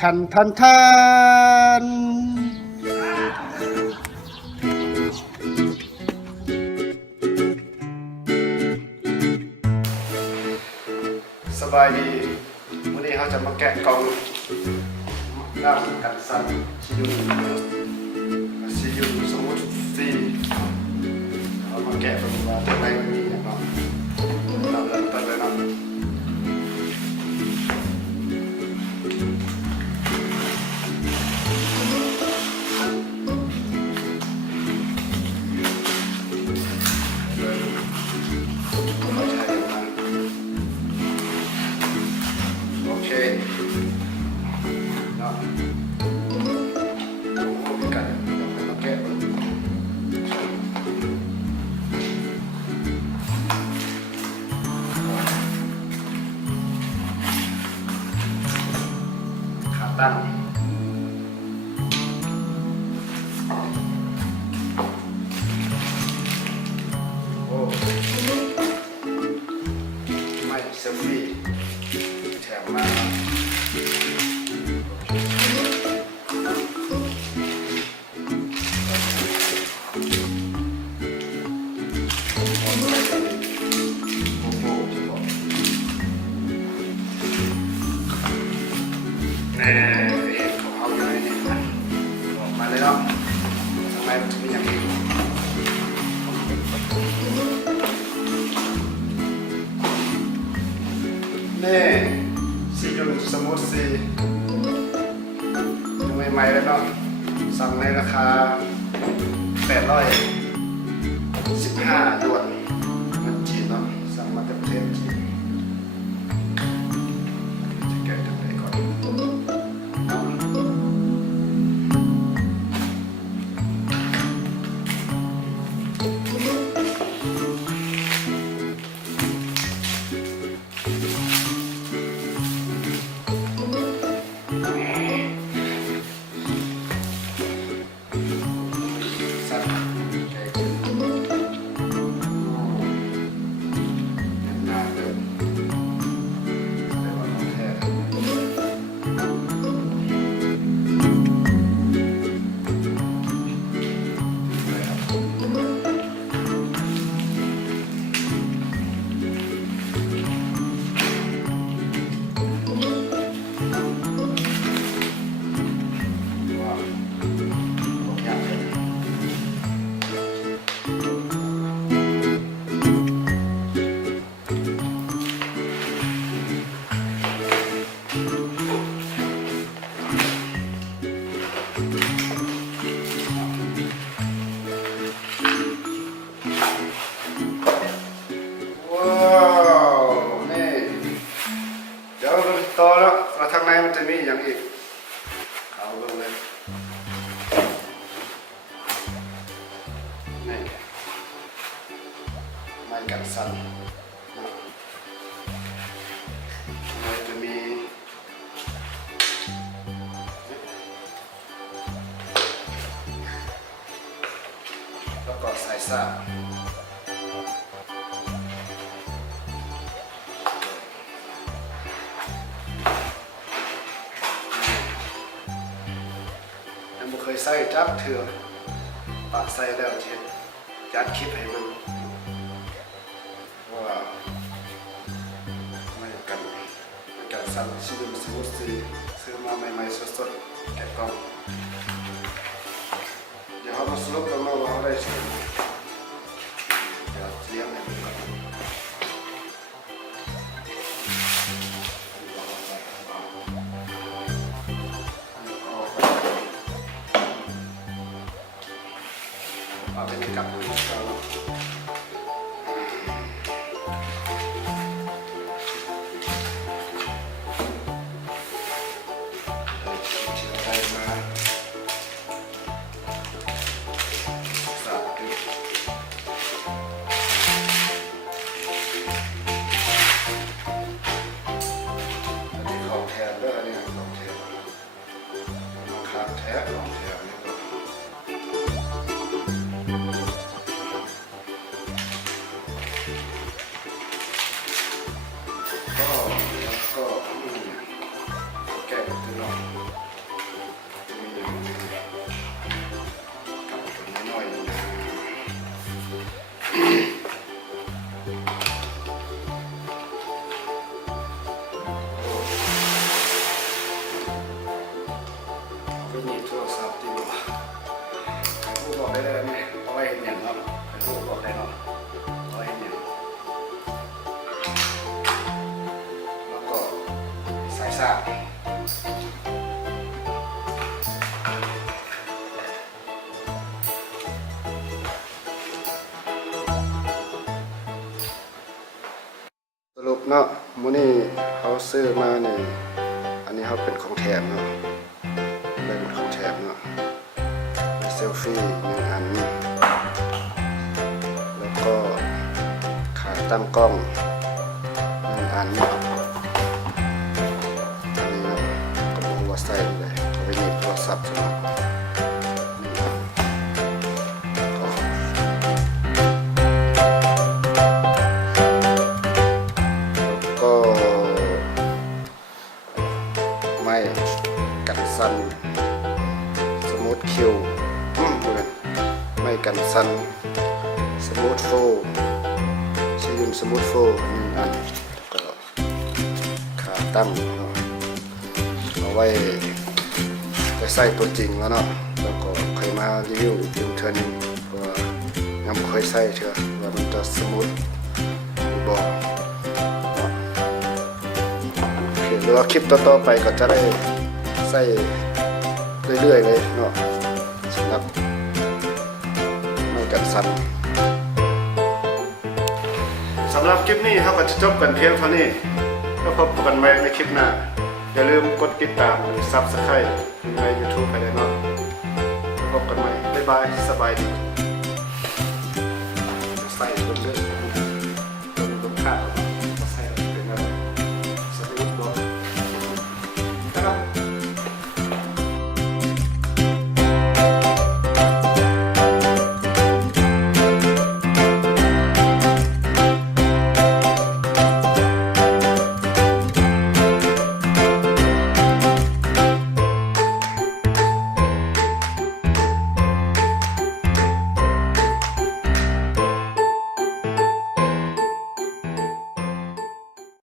ทันสบายดีวันนี้เขาจะมาแกะกล่องด้ามกันสั่นซียูสมุดซีเรามาแกะดูว่าทำไมมันมีอย่างเนาะเราเริ่มต้นเลยเนาะโอเคเนาะมีกันมาแกะขาตั้งโอ้ไม่เซลฟี่แถมมาเห็นของเขาอยู่ในนี้นะออกมาเลยเนาะทำไมมันถึงมีอย่างนี้นี่ซีจุนสมุดซียังใหม่ๆเลยเนาะสั่งในราคา815หยวนมันจีนเนาะสั่งมาจากประเทศจีนจะแกะจากไหนก่อนต่อแล้วทางในมันจะมีอย่างอีกเอาลงเลยนี่ไม้กันสั่นมันจะมีแล้วก็สายซ่าเคยใส่จับเถื่อปากใส่แล้วเช่นจัดคลิปให้มันว่าไม่กันสั่นชิมสมุทรซื้อมาใหม่ๆสดๆแกะกล่องเดี๋ยวเขามาสรุปกันว่าเขาได้ชิมเดี๋ยวเลี้ยงให้ดูก่อนเป็นกับมือเราได้มาสาธุอันนี้ของแทนด้วยอันนี้ของแทนมาขาดแท้ของแทนนี่ก็แก้กันตลอด ชาติสรุปเนาะมื้อนี้เขาซื้อมานี่อันนี้เขาเป็นของแถมเนาะได้เป็นของแถมเนาะเซลฟี่1 อันแล้วก็ขาตั้งกล้อง1 อันอันนี้เนาะกระบอกว่าใส่เลยเอาไปหนีบโทรศัพท์เนาะก็ไม่กันสั่นสมูทคิวไม่กันสั่นสมูทโฟซีลิมสมูทโฟ1 อันแล้วก็ขาตั้งเนาะเอาไว้ใส่ตัวจริงแล้วเนาะแล้วก็เคยมารีวิวอีกเทื่อนึงเพราะว่ายังไม่เคยใส่เทื่อว่ามันจะสมูทหรือบ่หรือว่าคลิปต่อๆไปก็จะได้ใส่เรื่อยๆเลยเนาะสำหรับไม่กันสั่นสำหรับคลิปนี้เราก็จะจบกันเพียงเท่านี้แล้วพบกันใหม่ในคลิปหน้าอย่าลืมกดติดตามหรือ Subscribe ใน YouTube ไปเลยเนาะพบกันใหม่บ๊ายบายสบายดีใส่เรื่อยๆ